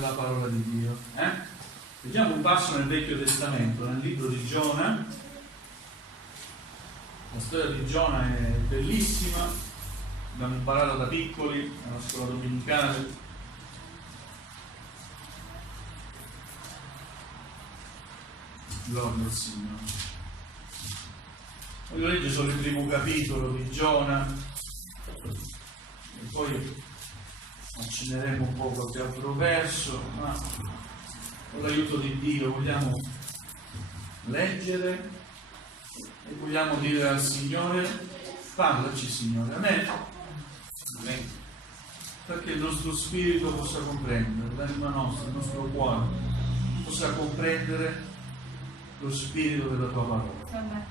la parola di Dio. Vediamo un passo nel Vecchio Testamento, nel libro di Giona. La storia di Giona è bellissima, l'abbiamo imparata da piccoli, nella scuola domenicale. Gloria al Signore. Voglio leggere solo il primo capitolo di Giona e poi accenneremo un po' qualche altro verso, ma con l'aiuto di Dio vogliamo leggere e vogliamo dire al Signore: parlaci Signore, amen. Perché il nostro spirito possa comprendere, l'anima nostra, il nostro cuore possa comprendere lo spirito della tua parola.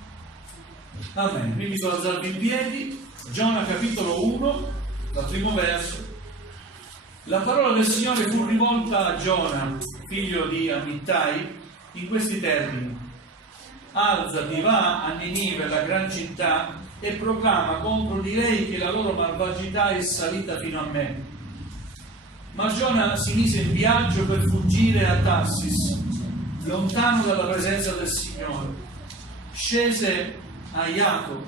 Amen. Vi invito ad alzarvi in piedi. Giona capitolo 1, dal primo verso. La parola del Signore fu rivolta a Giona, figlio di Amittai, in questi termini: alzati, va a Ninive, la gran città, e proclama contro di lei che la loro malvagità è salita fino a me. Ma Giona si mise in viaggio per fuggire a Tarsis, lontano dalla presenza del Signore. Scese a Jaco,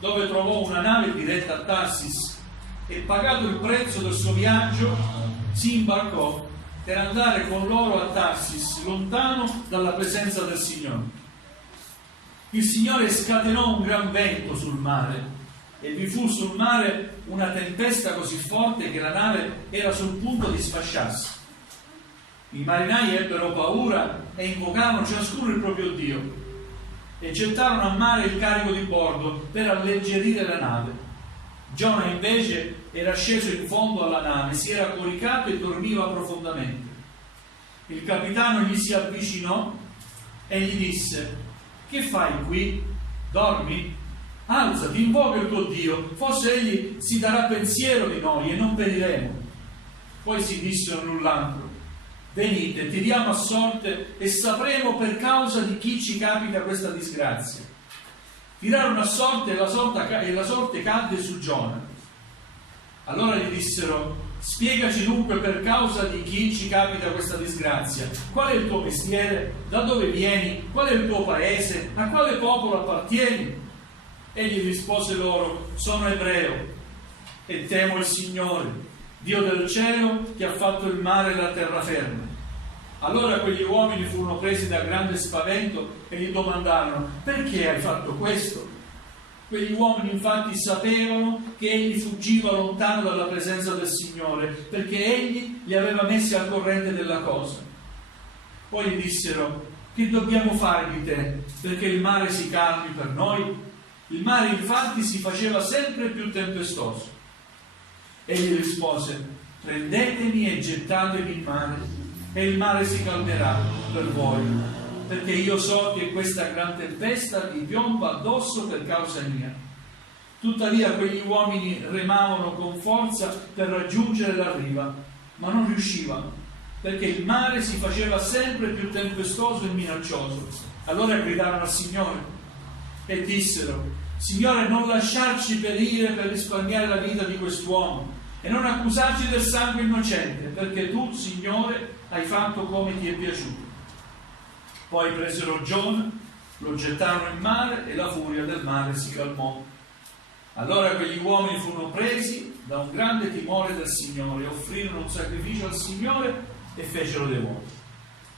dove trovò una nave diretta a Tarsis, e pagato il prezzo del suo viaggio si imbarcò per andare con loro a Tarsis, lontano dalla presenza del Signore. Il Signore scatenò un gran vento sul mare e vi fu sul mare una tempesta così forte che la nave era sul punto di sfasciarsi. I marinai ebbero paura e invocarono ciascuno il proprio Dio e gettarono a mare il carico di bordo per alleggerire la nave. Giona invece era sceso in fondo alla nave, si era coricato e dormiva profondamente. Il capitano gli si avvicinò e gli disse: che fai qui? Dormi? Alzati, invoca il tuo Dio, forse egli si darà pensiero di noi e non periremo. Poi si dissero l'un l'altro: venite, tiriamo a sorte e sapremo per causa di chi ci capita questa disgrazia. Tirarono a sorte e la sorte cadde su Giona. Allora gli dissero: spiegaci dunque per causa di chi ci capita questa disgrazia. Qual è il tuo mestiere? Da dove vieni? Qual è il tuo paese? A quale popolo appartieni? Egli rispose loro: sono ebreo e temo il Signore, Dio del cielo, che ha fatto il mare e la terraferma. Allora quegli uomini furono presi da grande spavento e gli domandarono: perché hai fatto questo? Quegli uomini infatti sapevano che egli fuggiva lontano dalla presenza del Signore, perché egli li aveva messi al corrente della cosa. Poi gli dissero: che dobbiamo fare di te perché il mare si calmi per noi? Il mare infatti si faceva sempre più tempestoso. Egli rispose: prendetemi e gettatemi in mare, e il mare si calmerà per voi, perché io so che questa gran tempesta vi piomba addosso per causa mia. Tuttavia quegli uomini remavano con forza per raggiungere la riva, ma non riuscivano, perché il mare si faceva sempre più tempestoso e minaccioso. Allora gridarono al Signore e dissero: Signore, non lasciarci perire per risparmiare la vita di quest'uomo, e non accusarci del sangue innocente, perché tu, Signore, hai fatto come ti è piaciuto. Poi presero Giona, lo gettarono in mare e la furia del mare si calmò. Allora quegli uomini furono presi da un grande timore del Signore, offrirono un sacrificio al Signore e fecero dei voti.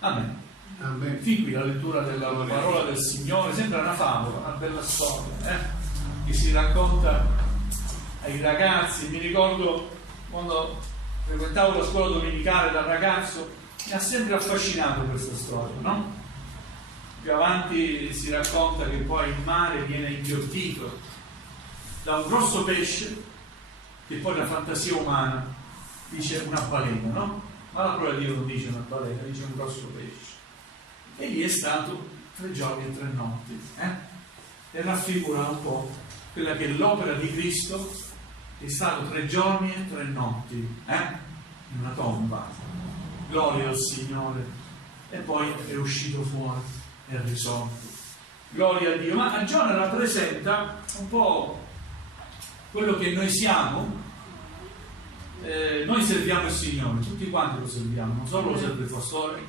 Amen. Amen. Fin qui la lettura della parola del Signore. Sembra una favola, una bella storia che si racconta ai ragazzi. Mi ricordo quando frequentavo la scuola domenicale da ragazzo, mi ha sempre affascinato questa storia, no? Più avanti si racconta che poi il mare viene inghiottito da un grosso pesce, che poi la fantasia umana dice una balena, no? Ma la parola di Dio non dice una balena, dice un grosso pesce. E lì è stato 3 giorni e 3 notti, e raffigura un po' quella che è l'opera di Cristo. È stato 3 giorni e 3 notti in una tomba. Gloria al Signore. E poi è uscito fuori, è risorto. Gloria a Dio. Ma a Giona rappresenta un po' quello che noi siamo noi serviamo il Signore, tutti quanti lo serviamo, non solo lo serve il pastore,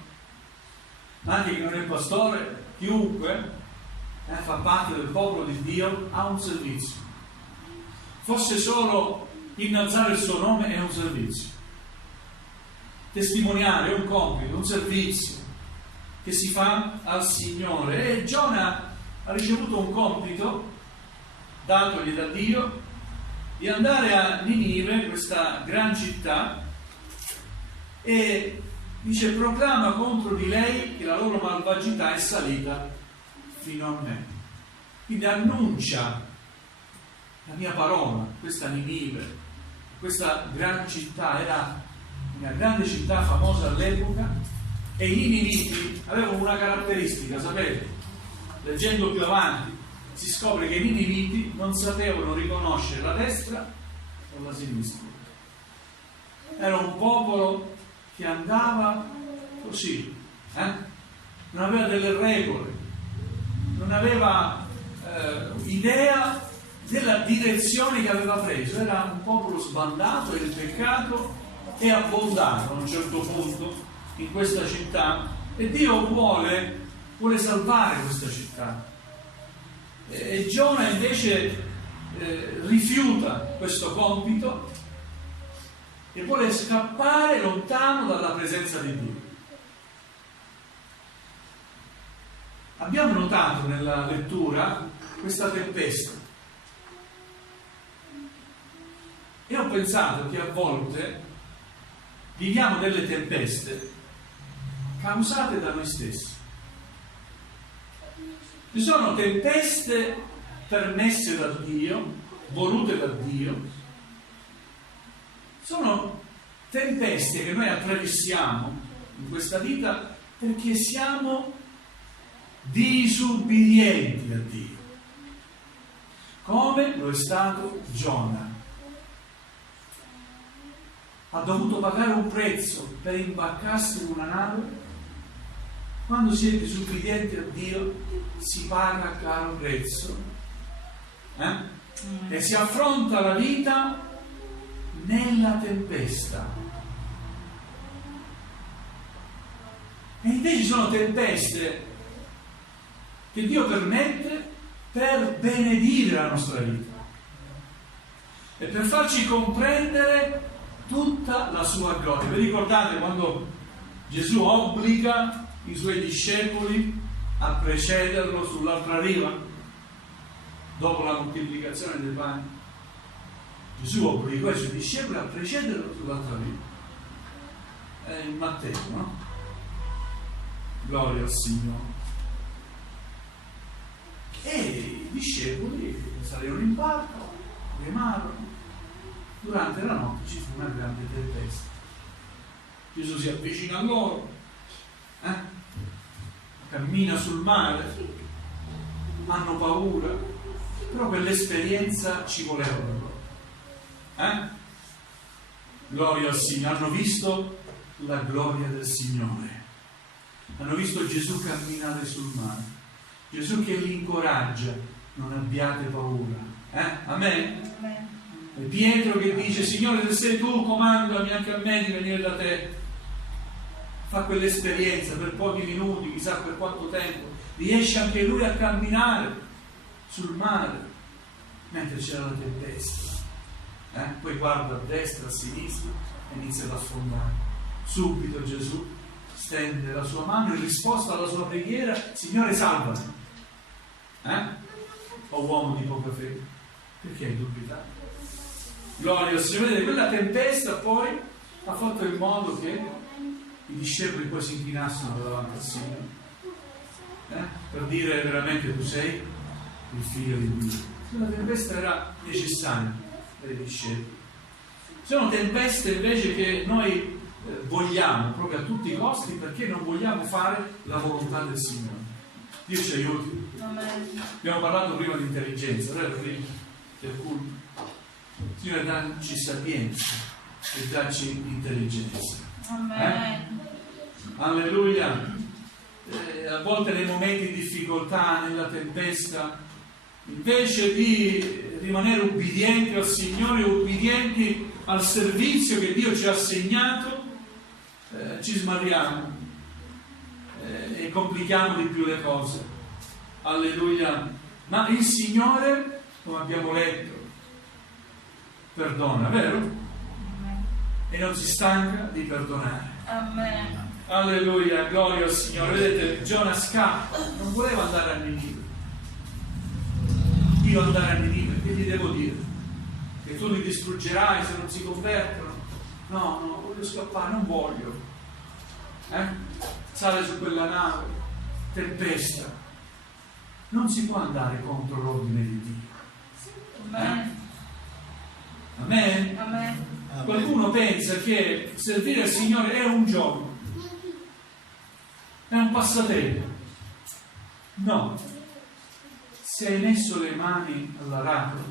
ma anche chi non è pastore, chiunque fa parte del popolo di Dio, ha un servizio. Fosse solo innalzare il suo nome è un servizio, testimoniare è un compito, un servizio che si fa al Signore. E Giona ha ricevuto un compito datogli da Dio di andare a Ninive, questa gran città, e dice: proclama contro di lei che la loro malvagità è salita fino a me. Quindi annuncia la mia parola. Questa Ninive, questa gran città, era una grande città famosa all'epoca, e i Niniviti avevano una caratteristica, sapete? Leggendo più avanti si scopre che i Niniviti non sapevano riconoscere la destra o la sinistra. Era un popolo che andava così, non aveva delle regole, non aveva idea della direzione che aveva preso. Era un popolo sbandato, e il peccato è abbondato a un certo punto in questa città, e Dio vuole salvare questa città. E Giona invece rifiuta questo compito e vuole scappare lontano dalla presenza di Dio. Abbiamo notato nella lettura questa tempesta, e ho pensato che a volte viviamo delle tempeste causate da noi stessi. Ci sono tempeste permesse da Dio, volute da Dio. Sono tempeste che noi attraversiamo in questa vita perché siamo disubbidienti a Dio, come lo è stato Giona. Ha dovuto pagare un prezzo per imbarcarsi in una nave. Quando si è disubbidienti a Dio si paga caro prezzo, e si affronta la vita nella tempesta. E invece ci sono tempeste che Dio permette per benedire la nostra vita e per farci comprendere tutta la sua gloria. Vi ricordate quando Gesù obbliga i suoi discepoli a precederlo sull'altra riva dopo la moltiplicazione dei pani? Gesù obbligò i suoi discepoli a precederlo sull'altra riva. È in Matteo, no? Gloria al Signore. E i discepoli salirono in barca, remarono. Durante la notte ci fu una grande tempesta. Gesù si avvicina a loro, cammina sul mare, hanno paura, però quell'esperienza ci voleva loro. Gloria al Signore. Hanno visto la gloria del Signore, hanno visto Gesù camminare sul mare, Gesù che li incoraggia: non abbiate paura. Amen? E Pietro che dice: Signore, se sei tu, comandami anche a me di venire da te. Fa quell'esperienza per pochi minuti, chissà per quanto tempo, riesce anche lui a camminare sul mare mentre c'era la tempesta. Poi guarda a destra, a sinistra e inizia ad affondare. Subito Gesù stende la sua mano in risposta alla sua preghiera: Signore, salvami. O uomo di poca fede, perché hai dubitato? Gloria al Signore. Vedete, quella tempesta poi ha fatto in modo che i discepoli poi si inchinassero davanti al Signore, per dire: veramente tu sei il figlio di Dio. Quella tempesta era necessaria per i discepoli. Sono tempeste invece che noi vogliamo proprio a tutti i costi, perché non vogliamo fare la volontà del Signore. Dio ci aiuti. Abbiamo parlato prima di intelligenza, vero? Prima del culto. Signore, dacci sapienza e dacci intelligenza. Alleluia. A volte nei momenti di difficoltà, nella tempesta, invece di rimanere ubbidienti al Signore, ubbidienti al servizio che Dio ci ha assegnato, ci smarriamo e complichiamo di più le cose. Alleluia. Ma il Signore, come abbiamo letto, perdona, vero? Amen. E non si stanca di perdonare. Amen. Alleluia, gloria al Signore. Vedete, Giona scappa, non voleva andare a Ninive. Io andare a Ninive, che gli devo dire? Che tu li distruggerai se non si convertono? No, voglio scappare, non voglio. Sale su quella nave, tempesta. Non si può andare contro l'ordine di Dio. Amen. Amen? Amen. Qualcuno pensa che servire il Signore è un gioco, è un passatempo. No, se hai messo le mani all'aratro,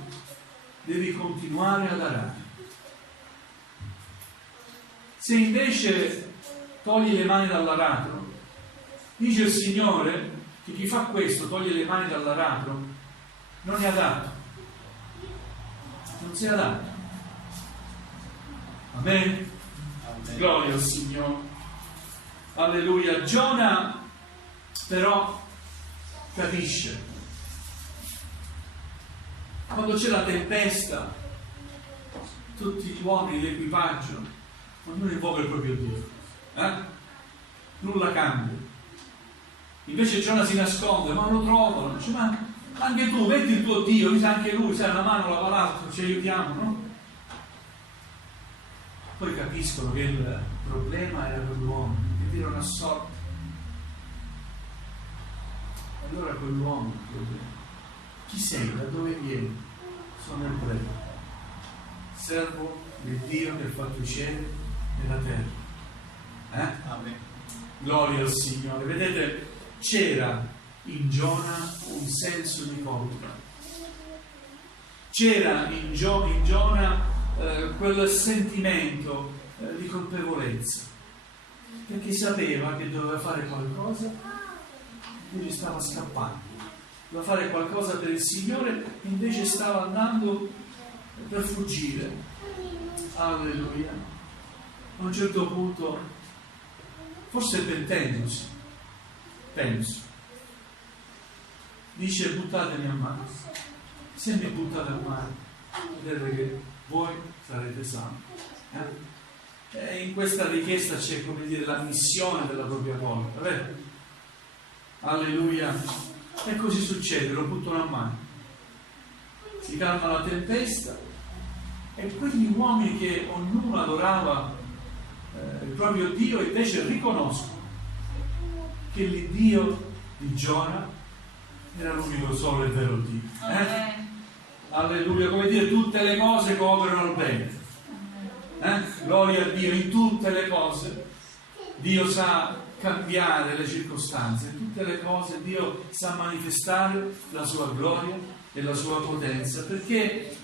devi continuare ad arare. Se invece togli le mani dall'aratro, dice il Signore che chi fa questo, toglie le mani dall'aratro, non è adatto, non sei adatto. Amen? Amen. Gloria al Signore. Alleluia. Giona però capisce. Quando c'è la tempesta, tutti gli uomini, l'equipaggio, ognuno invoca il proprio Dio. Nulla cambia. Invece Giona si nasconde, ma lo trovano. Dice, ma anche tu, metti il tuo Dio, dice anche lui, sai, una mano lava l'altra, ci aiutiamo, no? Poi capiscono che il problema era quell'uomo, che erano assorti. Allora quell'uomo, il problema. Chi sei? Da dove vieni? Sono ebreo, servo del Dio che ha fatto i cieli e la terra. Amen. Gloria al Signore. Vedete, c'era in Giona un senso di colpa. C'era in Giona quel sentimento di colpevolezza, perché sapeva che doveva fare qualcosa, quindi stava scappando, doveva fare qualcosa per il Signore, invece stava andando per fuggire. Alleluia. A un certo punto, forse pentendosi, penso, dice: buttatemi a mare. Se mi buttate a mare, vedete che voi sarete salvi. E in questa richiesta c'è, come dire, la missione della propria colpa, vero? Alleluia. E così succede, lo buttano a mare. Si calma la tempesta e quegli uomini che ognuno adorava il proprio Dio invece riconoscono che l'Iddio di Giona era l'unico solo e vero Dio. Alleluia, come dire, tutte le cose cooperano al bene. Gloria a Dio, in tutte le cose Dio sa cambiare le circostanze, in tutte le cose Dio sa manifestare la sua gloria e la sua potenza, perché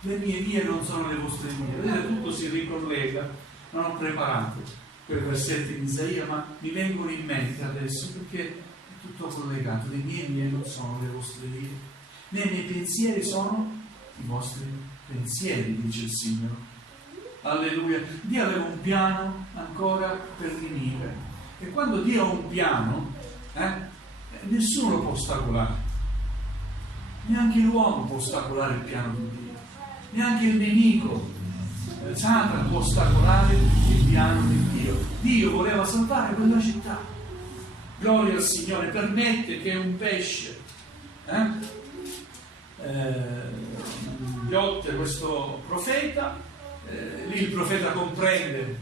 le mie vie non sono le vostre vie. Vedete, tutto si ricollega. Non ho preparato quei versetti di Isaia, ma mi vengono in mente adesso perché è tutto collegato. Le mie vie non sono le vostre vie, né i miei pensieri sono i vostri pensieri, dice il Signore. Alleluia. Dio aveva un piano ancora per Ninive, e quando Dio ha un piano, nessuno lo può ostacolare, neanche l'uomo può ostacolare il piano di Dio, neanche il nemico Satana può ostacolare il piano di Dio. Dio voleva salvare quella città. Gloria al Signore. Permette che un pesce ghiotte questo profeta, lì il profeta comprende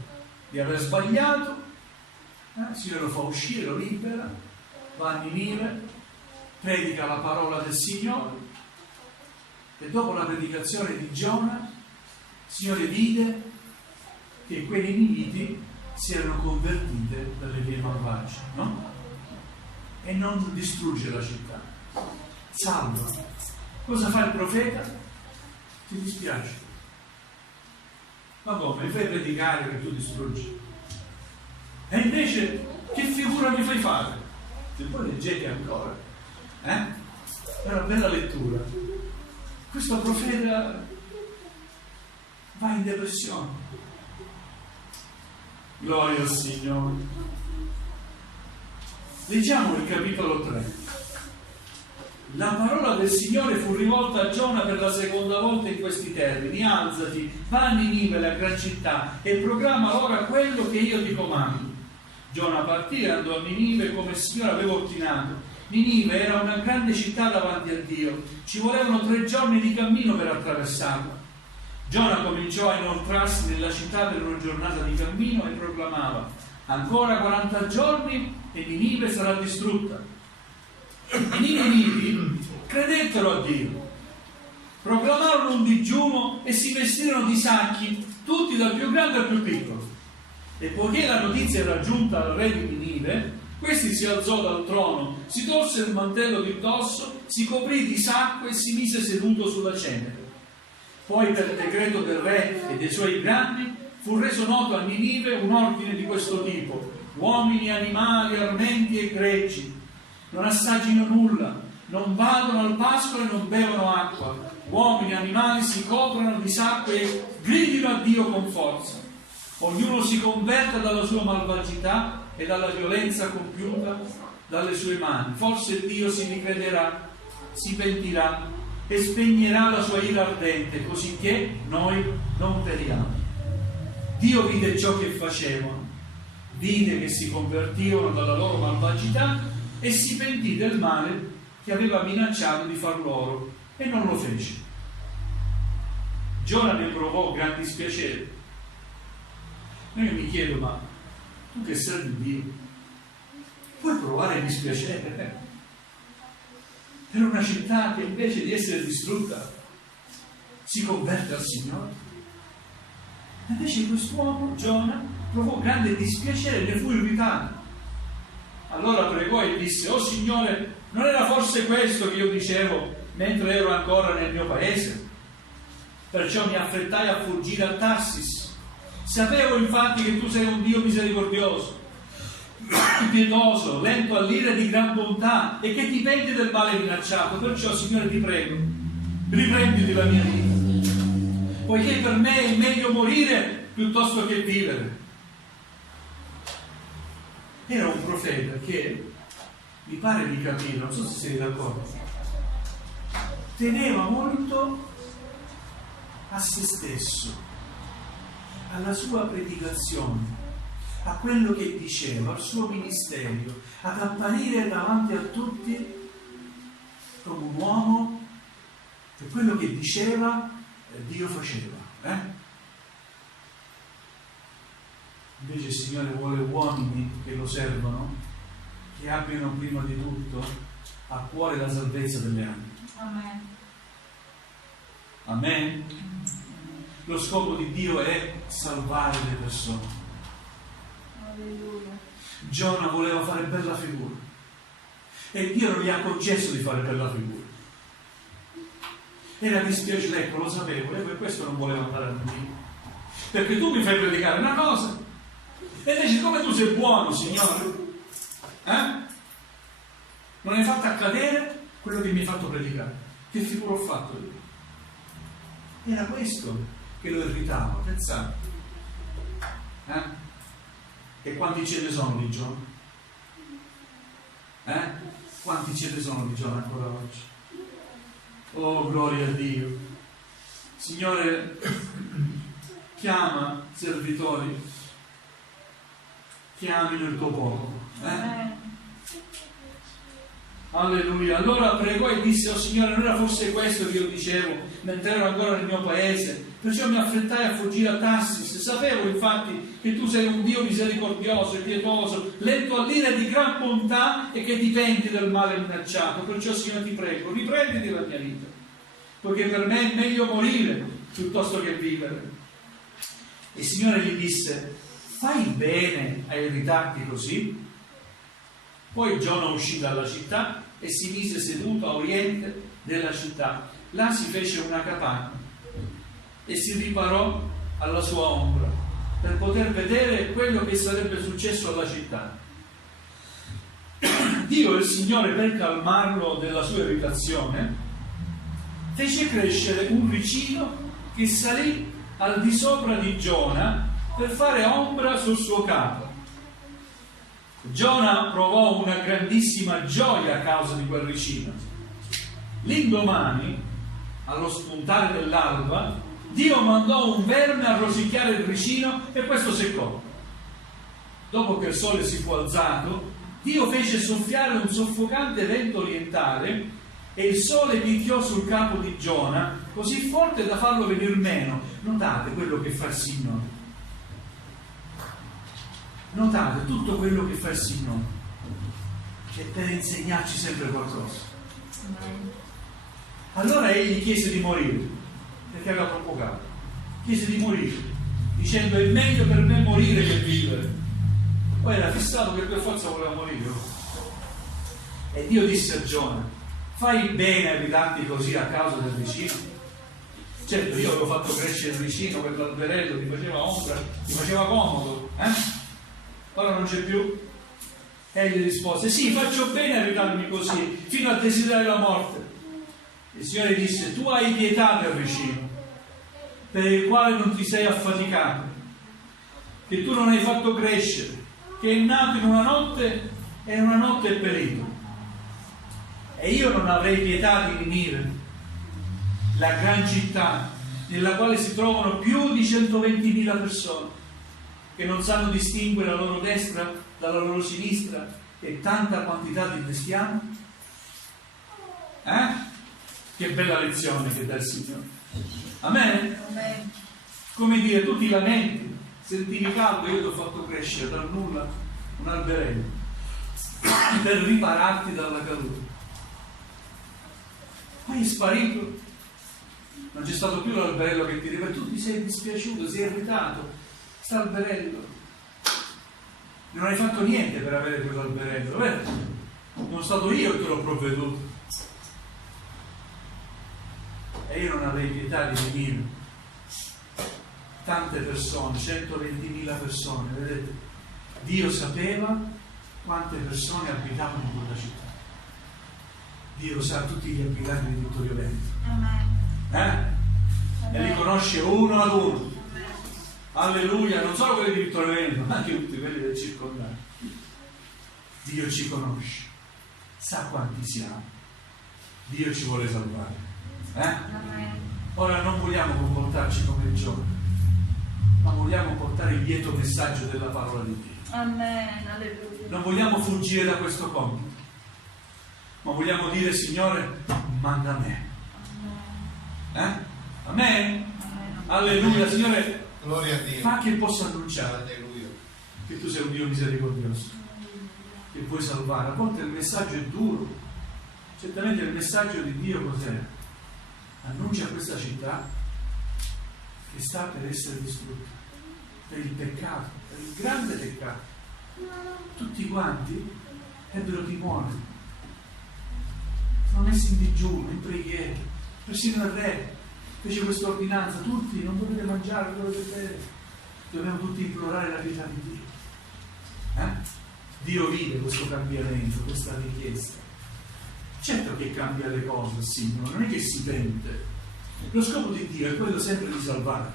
di aver sbagliato, il Signore lo fa uscire, lo libera, va a Ninive, predica la parola del Signore, e dopo la predicazione di Giona il Signore vide che quei niniviti si erano convertite dalle vie malvagie, no? E non distrugge la città, salva. Cosa fa il profeta? Ti dispiace, ma come? Mi fai predicare che tu distruggi? E invece che figura mi fai fare? Se poi leggete ancora, È una bella lettura. Questo profeta va in depressione. Gloria al Signore. Leggiamo il capitolo 3. La parola del Signore fu rivolta a Giona per la seconda volta in questi termini: alzati, va a Ninive, la gran città, e proclama ora quello che io ti comando. Giona partì e andò a Ninive come il Signore aveva ordinato. Ninive era una grande città davanti a Dio, ci volevano 3 giorni di cammino per attraversarla. Giona cominciò a inoltrarsi nella città per una giornata di cammino e proclamava: ancora 40 giorni e Ninive sarà distrutta. I ninivi credettero a Dio, proclamarono un digiuno e si vestirono di sacchi, tutti dal più grande al più piccolo. E poiché la notizia era giunta al re di Ninive, questi si alzò dal trono, si tolse il mantello di indosso, si coprì di sacco e si mise seduto sulla cenere. Poi, per decreto del re e dei suoi grandi, fu reso noto a Ninive un ordine di questo tipo: uomini, animali, armenti e greggi non assaggino nulla, non vadano al pascolo e non bevono acqua. Uomini e animali si coprano di sacco e gridino a Dio con forza. Ognuno si converta dalla sua malvagità e dalla violenza compiuta dalle sue mani. Forse Dio si ricrederà, si pentirà e spegnerà la sua ira ardente, cosicché noi non periamo. Dio vide ciò che facevano, vide che si convertivano dalla loro malvagità e si pentì del male che aveva minacciato di far loro e non lo fece. Giona ne provò gran dispiacere. Io mi chiedo, ma tu che servi Dio, puoi provare dispiacere per una città che invece di essere distrutta si converte al Signore? Invece quest'uomo, Giona, provò grande dispiacere e ne fu irritato. Allora pregò e disse: oh Signore, non era forse questo che io dicevo mentre ero ancora nel mio paese? Perciò mi affrettai a fuggire a Tarsis. Sapevo infatti che tu sei un Dio misericordioso, pietoso, lento all'ira e di gran bontà, e che ti penti del male minacciato. Perciò, Signore, ti prego, riprenditi la mia vita, poiché per me è meglio morire piuttosto che vivere. Era un profeta che, mi pare di capire, non so se siete d'accordo, teneva molto a se stesso, alla sua predicazione, a quello che diceva, al suo ministero, ad apparire davanti a tutti come un uomo che quello che diceva Dio faceva. Invece il Signore vuole uomini che lo servono, che abbiano prima di tutto a cuore la salvezza delle anime. Amen. Amen. Lo scopo di Dio è salvare le persone. Alleluia. Giona voleva fare bella figura e Dio non gli ha concesso di fare bella figura. Era dispiaciuto, ecco, lo sapevo, e per questo non voleva andare a Dio, perché tu mi fai predicare una cosa e invece, come tu sei buono, Signore, non hai fatto accadere quello che mi hai fatto predicare. Che figura ho fatto io? Era questo che lo irritava, pensate. E quanti ce ne sono di Giona? Quanti ce ne sono di Giona ancora oggi? Oh, gloria a Dio. Signore, chiama servitori, chiamino il tuo popolo. Alleluia. Allora pregò e disse: oh Signore, non era forse questo che io dicevo mentre ero ancora nel mio paese? Perciò mi affrettai a fuggire a Tarsis. Sapevo infatti che tu sei un Dio misericordioso e pietoso, lento all'ira e di gran bontà, e che ti penti del male minacciato. Perciò, Signore, ti prego, riprenditi la mia vita, poiché per me è meglio morire piuttosto che vivere. E il Signore gli disse: fai bene a irritarti così? Poi Giona uscì dalla città e si mise seduto a oriente della città. Là si fece una capanna e si riparò alla sua ombra per poter vedere quello che sarebbe successo alla città. Dio, il Signore, per calmarlo della sua irritazione, fece crescere un ricino che salì al di sopra di Giona per fare ombra sul suo capo. Giona provò una grandissima gioia a causa di quel ricino. L'indomani, allo spuntare dell'alba, Dio mandò un verme a rosicchiare il ricino e questo seccò. Dopo che il sole si fu alzato, Dio fece soffiare un soffocante vento orientale e il sole picchiò sul capo di Giona così forte da farlo venir meno. Notate quello che fa il Signore. Notate tutto quello che fa il Signore, che per insegnarci sempre qualcosa. Allora egli chiese di morire, perché aveva troppo caldo. Chiese di morire, dicendo: è meglio per me morire che vivere. Poi era fissato che per forza voleva morire. E Dio disse a Giona: fai bene a irritarti così a causa del vicino? Certo, io avevo fatto crescere il vicino per l'alberello, mi faceva ombra, mi faceva comodo, ora non c'è più. Egli rispose: sì, faccio bene a irritarmi così, fino a desiderare la morte. Il Signore disse: tu hai pietà del vicino, per il quale non ti sei affaticato, che tu non hai fatto crescere, che è nato in una notte e in una notte è perito. E io non avrei pietà di Ninive, la gran città nella quale si trovano più di 120.000 persone che non sanno distinguere la loro destra dalla loro sinistra e tanta quantità di bestiame. Che bella lezione che dà il Signore. Amen? Amen. Come dire, tu ti lamenti, sentivi caldo, io ti ho fatto crescere dal nulla un alberello per ripararti dalla caduta. Poi è sparito, non c'è stato più l'alberello che ti ripete, tu ti sei dispiaciuto, sei irritato, sta alberello, non hai fatto niente per avere quell'alberello, vero? Non stato io che te l'ho provveduto. E io non avrei pietà di venire. Tante persone, 120.000 persone, vedete? Dio sapeva quante persone abitavano in quella città. Dio sa tutti gli abitanti di Vittorio Veneto. Amen. E li conosce uno ad uno. Alleluia, non solo quelli di Vittorio Veneto, ma anche tutti quelli del circondario. Dio ci conosce, sa quanti siamo. Dio ci vuole salvare. Ora non vogliamo comportarci come il giorno, ma vogliamo portare il lieto messaggio della parola di Dio. Amen. Alleluia. Non vogliamo fuggire da questo compito, ma vogliamo dire: Signore, manda me. Amen? Amen. Alleluia. Signore, gloria a Dio. fa che possa annunciare Alleluia. che tu sei un Dio misericordioso, che puoi salvare. A volte il messaggio è duro. Certamente il messaggio di Dio cos'è? Annuncia a questa città che sta per essere distrutta per il peccato, per il grande peccato. Tutti quanti ebbero timore, sono messi in digiuno, in preghiera. Persino il re fece questa ordinanza: tutti non dovete mangiare, non dovete bere, dobbiamo tutti implorare la pietà di Dio. Dio vide questo cambiamento, questa richiesta. Certo che cambia le cose il Signore, non è che si pente. Lo scopo di Dio è quello sempre di salvare.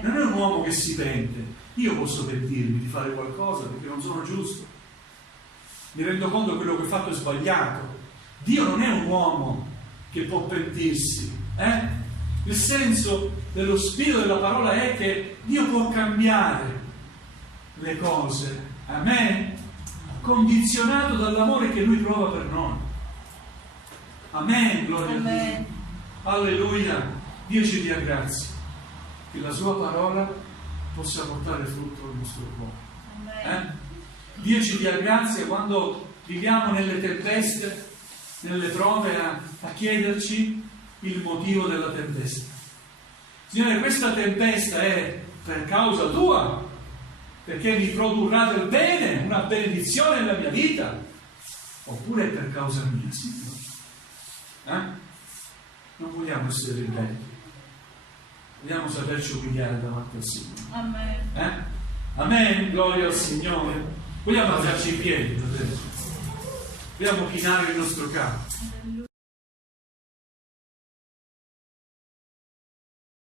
Non è un uomo che si pente. Io posso pentirmi di fare qualcosa perché non sono giusto, mi rendo conto che quello che ho fatto è sbagliato. Dio non è un uomo che può pentirsi. Il senso dello spirito della parola è che Dio può cambiare le cose, amen, condizionato dall'amore che Lui prova per noi. Amen, gloria a Dio. Alleluia. Dio ci dia grazie che la sua parola possa portare frutto al nostro cuore. Dio ci dia grazie quando viviamo nelle tempeste, nelle prove, a chiederci il motivo della tempesta. Signore, questa tempesta è per causa tua, perché mi produrrà del bene, una benedizione nella mia vita, oppure è per causa mia, Signore? Non vogliamo essere ribelli, vogliamo saperci umiliare davanti al Signore. Amen. Amen, gloria al Signore. Vogliamo alzarci in piedi, fratelli. Dobbiamo chinare il nostro capo. Alleluia.